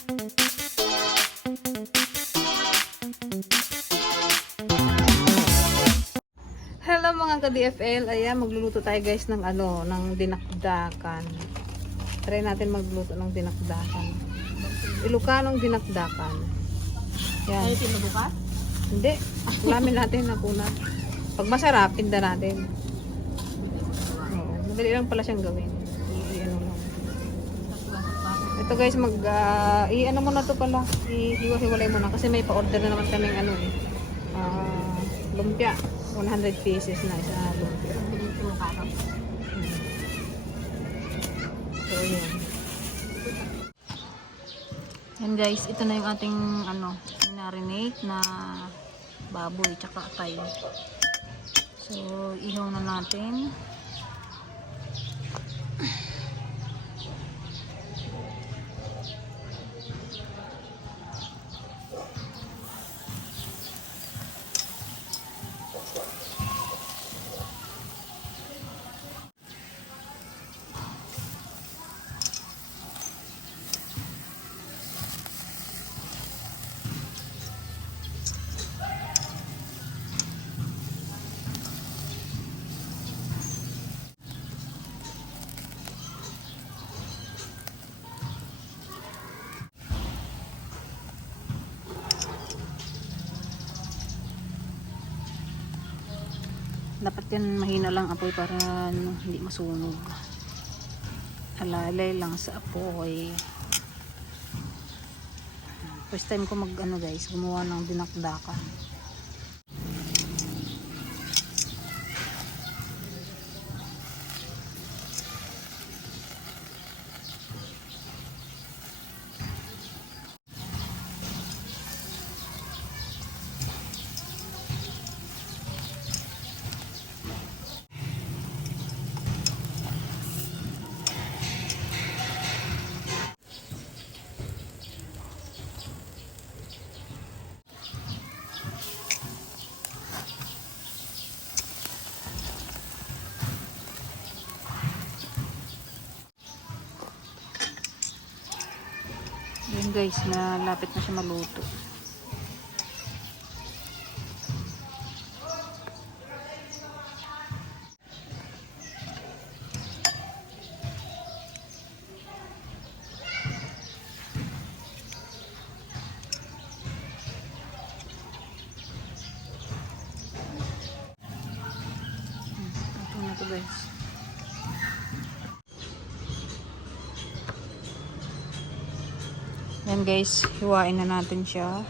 Hello mga ka-DFL, ayan magluluto tayo guys ng ng dinakdakan. Try natin magluto ng dinakdakan. Ilocanong dinakdakan. Yan. Ay, tinubukas? Hindi, ulamin natin na kuna. Pag masarap, tinda natin. Oo, madali lang pala siyang gawin. I-ano lang. Ito guys, i-ano mo na to pala. I-hiwa-hiwalay mo na kasi may pa-order na naman kaming lumpia. 100 pieces na isa lumpia. So, yan. Yan guys, ito na yung ating marinate na baboy tsaka atay. So, ihaw na natin. Dapat yan mahina lang apoy para hindi masunog. Alalay lang sa apoy. First time ko guys, gumawa ng dinakdakan. Yan guys, malapit na siya maluto. Ito na to guys. Yan guys, hiwain na natin siya.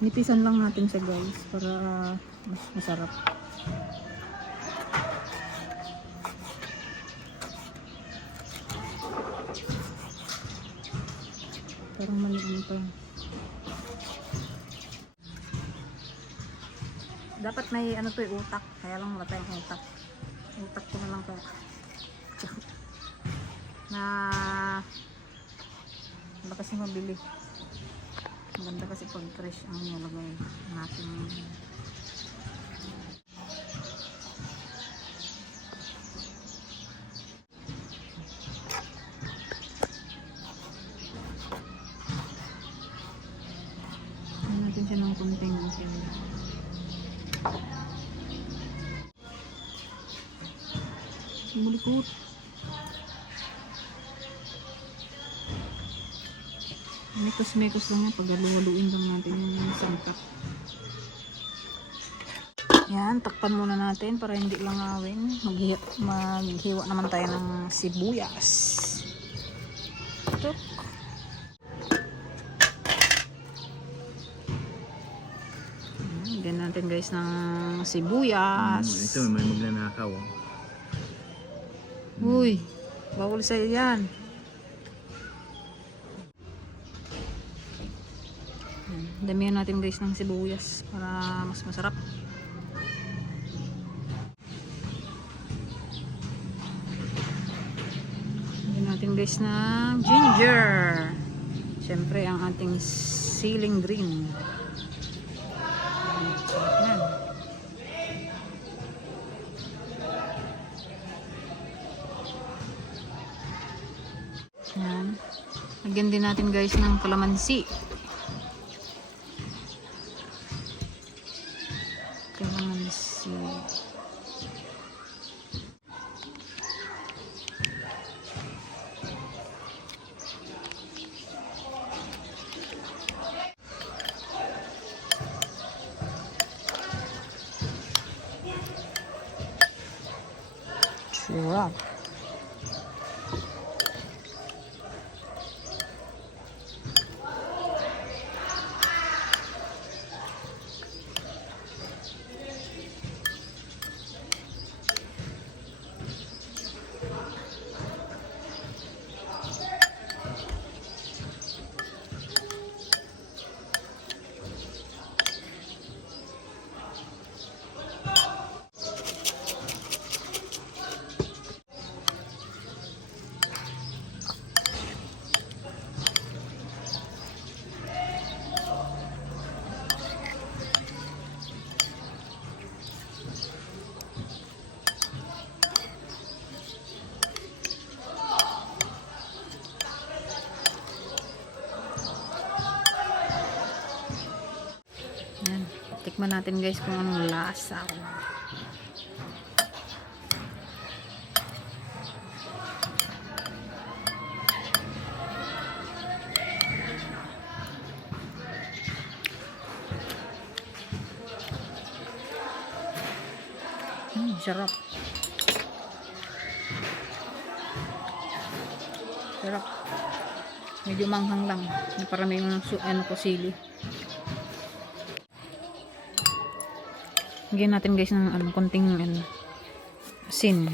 Nipisan lang natin siya guys para mas masarap. Parang maliit pa. Dapat may to utak, kaya lang wala tayong utak. Utak ko na lang kaya na wala kasi mabili. Maganda kasi pag fresh ang nilagay natin. Natin siya ng konting mulikot. Mikos-mikos lang yan. Pag-haluin lang natin yung sangkap. Yan, takpan muna natin para hindi langawin. Maghiwa naman tayo ng sibuyas. Tuk. Lagyan natin guys ng sibuyas. Ito may magnanakaw. Uy, bawal sa'yo yan. Damihan natin guys ng sibuyas para mas masarap. Damihan natin guys ng ginger. Siyempre ang ating ceiling green. Yan. Lagyan din natin guys ng kalamansi. Kalamansi. Sarap. Yan. Tikman natin guys kung anong lasa. Sarap. Sarap. Medyo manghang lang. Naparami yung ano ko sili. Lagyan natin guys ng ano, konting ano, asin.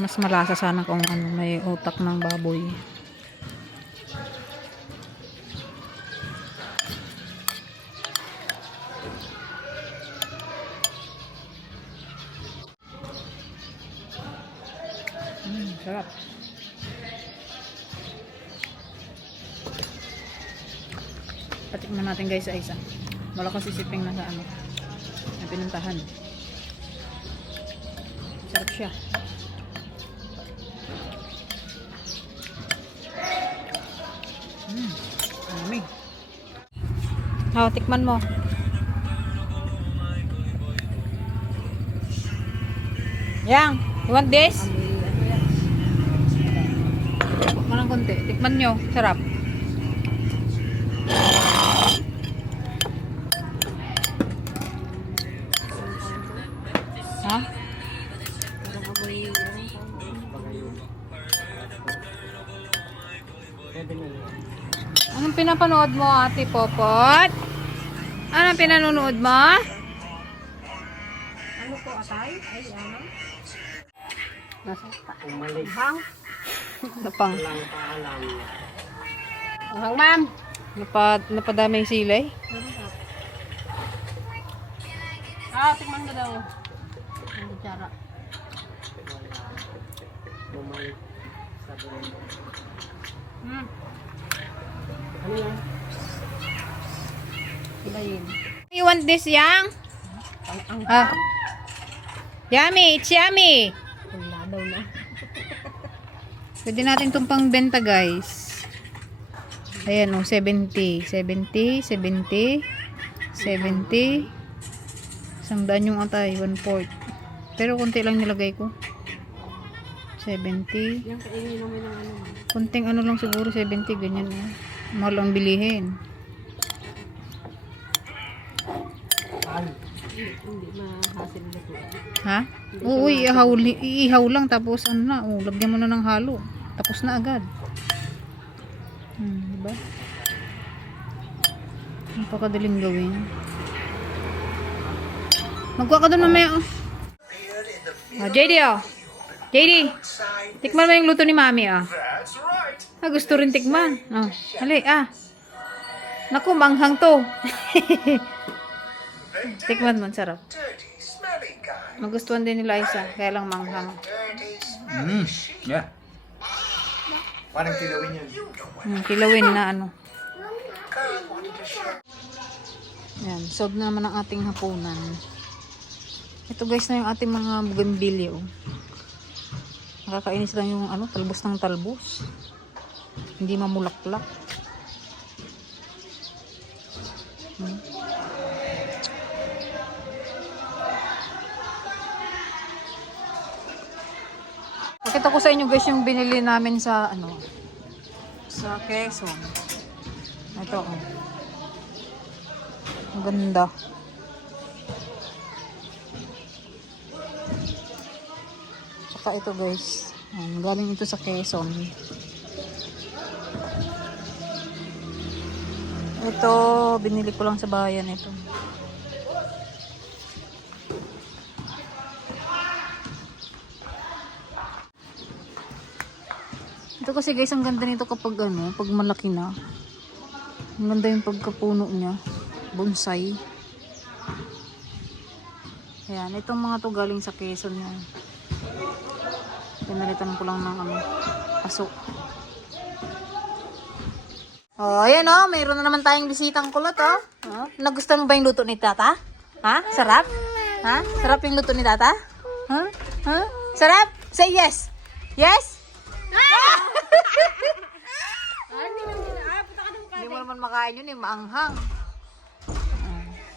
Mas malasa sana kung ano, may utak ng baboy. Sarap. Patikman natin guys sa isa. Malakas isipin na sa ano, na pinuntahan. Sarap siya. Lamig. Oh, tikman mo. Yang, you want this? Tikman ng konti. Tikman nyo. Sarap. Ha? Anong pinapanood mo, Ate Popot? Anong pinanonood mo? Ano po, atay? Ay, ano? Nasa umalis. Napang. Walang paalam. Ahang, ma'am. Napadaming silay. Tikman ka daw. Ang kutsara. Bumalik sa buwan. Ano yan? Ibayin. You want this, Yang? Ah. Yummy, it's yummy. Wala daw na. Pwede natin itong pangbenta, guys. Ayan, oh, 70. 70, 70, 70. 100 yung atay, 1/4. Pero konti lang nilagay ko. 70. Yung kaingin naman ng ano. Kunting ano lang siguro, 70, ganyan. Mahal ang bilihin. Hindi mahasil na ito. Ha? Oo, iihaw lang tapos ano na, lagyan mo na ng halo. Tapos na agad. Diba? Napakadaling gawin. Magkuha ka doon mamaya. JD, JD, tikman mo yung luto ni Mami, gusto rin tikman. Hali, naku, manghang to. Tikman mo, sarap. Magustuhan din nila isa, kaya lang manghang. Yeah. Parang kilawin yun. Kilawin na ano. Yan, solve na naman ang ating hapunan. Ito guys na yung ating mga bougainvillea. Oh. Nakakainis lang yung ano, talbos ng talbos. Hindi mamulaklak. Pakita ko sa inyo guys yung binili namin sa ano, sa Quezon. Ito oh. Ang ganda. Tsaka ito guys. Galing ito sa Quezon. Ito, binili ko lang sa bayan ito. Ito kasi guys, ang ganda nito kapag ano, pag malaki na. Ang ganda yung pagkapuno niya. Bonsai. Ayan, itong mga to galing sa Quezon yan. Pinalitan ko lang ng ano, paso. Oh, ayan oh, mayroon na naman tayong bisitang kulot oh. Oh, nagustuhan mo ba yung luto ni Tata? Ha? Sarap? Ha? Sarap yung luto ni Tata? Ha? Ha? Sarap? Say yes. Yes? Hindi mo naman makain yun eh, maanghang.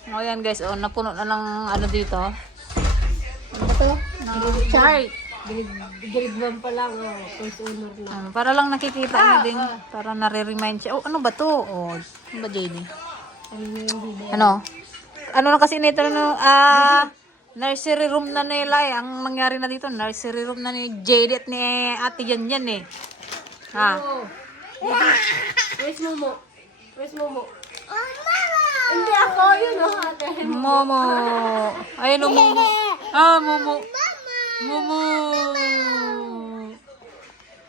O yan guys, oh, napuno na ng ano dito. Ano ba to? Chart. Grade 1 pa lang, first owner na. Para lang nakikita niyo din. Para nare-remind siya. Oh, ano ba to? Oh, ano ba JD? Ano? Ano na kasi nito, no? Nursery room na nila eh. Ang nangyari na dito, nursery room na ni JD at ni Ate Yan eh. Ha? Where's Momo? Where's Momo? Hindi ako, yun o, ate. Momo. Ayun o, Momo. Ah, Momo. Momo.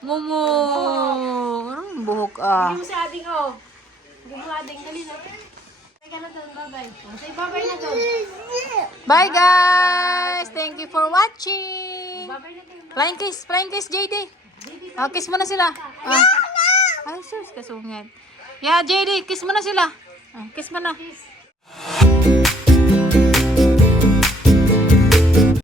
Momo. Anong buhok ah? Hindi mo sa ating, oh. Hindi mo ating, dali na. Teka na doon, bye-bye. Say bye-bye na doon. Bye guys! Thank you for watching! Bye-bye na doon. Flying kiss, JD. Ah, kiss mo na sila. Ah. Ay, sus, kasungit. Yeah, JD, kiss mo na sila. Ah, kiss mo na.